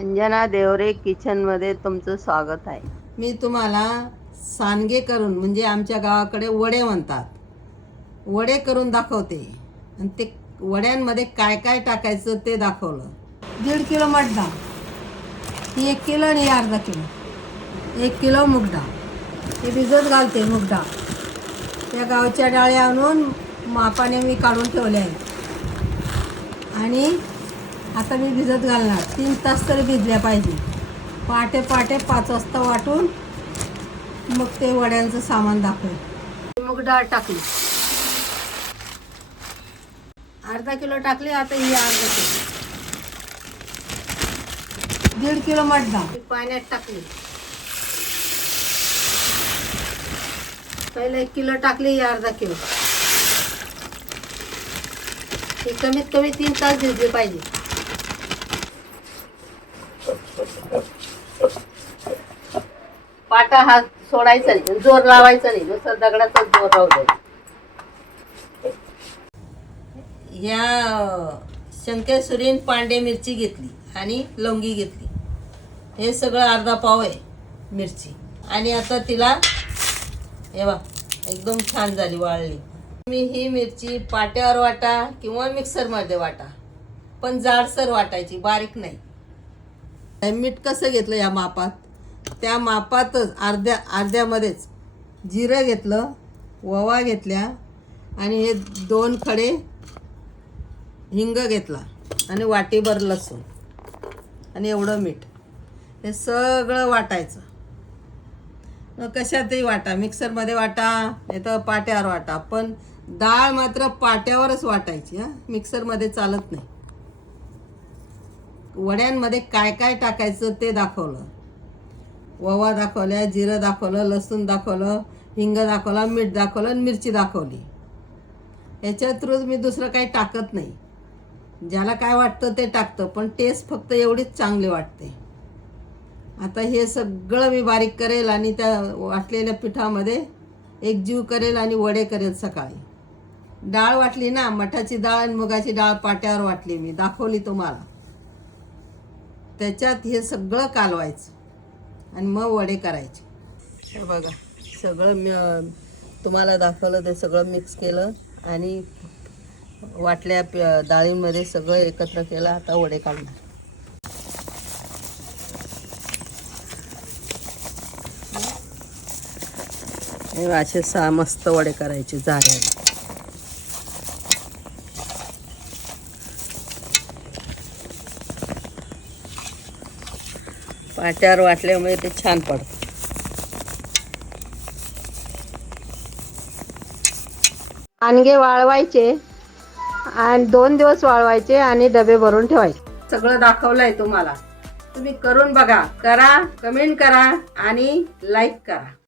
अंजना देवरे किचनमध्ये तुमचं स्वागत आहे. मी तुम्हाला सांडगे करून म्हणजे आमच्या गावाकडे वडे म्हणतात. वडे करून दाखवते. आणि ते वड्यांमध्ये काय काय टाकायचं ते दाखवलं. दीड किलो मठ डाळ एक किलो आणि अर्धा किलो. एक किलो मूग डाळ हे भिजत घालते मूग डाळ त्या गावच्या डाळी आणून मापाने मी काढून ठेवले आहेत. आणि आता मी भिजत घालणार. तीन तास तरी भिजल्या पाहिजे. पहाटे पहाटे पाच वाजता वाटून मग ते वड्यांचं सामान दाखवेल मग डाळ टाकली. अर्धा किलो टाकली आता ही अर्धा किलो. दीड किलो मठ डाळ पाण्यात टाकली. पहिलं एक किलो टाकली ही अर्धा किलो. ही कमीत कमी तीन तास भिजली पाहिजे. वाटा हात सोडायचा नाही जोर लावायचा नाही नुसतं दगडाचा जोर राहू द्यायचा या शंकेश्वरीन पांडे मिरची घेतली आणि लवंगी घेतली. हे सगळं अर्धा पाव आहे मिरची. आणि आता तिला हे बा एकदम छान झाली वाळली. मी ही मिरची पाट्यावर वाटा किंवा मिक्सरमध्ये वाटा. पण जाडसर वाटायची बारीक नाही. मीठ कसं घेतलं या मापात? त्या मापातच अर्ध्या अर्ध्यामध्येच जिरं घेतलं ओवा घेतल्या आणि हे दोन खडे हिंग घेतला आणि वाटीभर लसूण आणि एवढं मीठ. हे सगळं वाटायचं. मग कशातही वाटा मिक्सरमध्ये वाटा नाही तर पाट्यावर वाटा पण डाळ मात्र पाट्यावरच वाटायची हां. मिक्सरमध्ये चालत नाही. वड्यांमध्ये काय काय टाकायचं ते दाखवलं. ओवा दाखवल्या जिरं दाखवलं लसूण दाखवलं हिंग दाखवला मीठ दाखवलं आणि मिरची दाखवली. याच्या थ्रूच मी दुसरं काही टाकत नाही. ज्याला काय वाटतं ते टाकतं पण टेस्ट फक्त एवढीच चांगली वाटते. आता हे सगळं मी बारीक करेल आणि त्या वाटलेल्या पिठामध्ये एक जीव करेल आणि वडे करेल सकाळी. डाळ वाटली ना मठाची डाळ आणि मुगाची डाळ पाट्यावर वाटली मी दाखवली तुम्हाला. त्याच्यात हे सगळं कालवायचं. आणि मग वडे करायचे. हे बघा सगळं मी तुम्हाला दाखवलं ते सगळं मिक्स केलं आणि वाटल्या प- डाळींमध्ये सगळं एकत्र केलं आता वडे काढणार. हे असे सहा मस्त वडे करायचे झाऱ्या पाट्यावर वाटल्यामुळे ते छान पडतं. आणगे वाळवायचे आणि दोन दिवस वाळवायचे आणि डबे भरून ठेवायचे. सगळं दाखवलंय तुम्हाला. तुम्ही करून बघा. करा कमेंट करा आणि लाईक करा.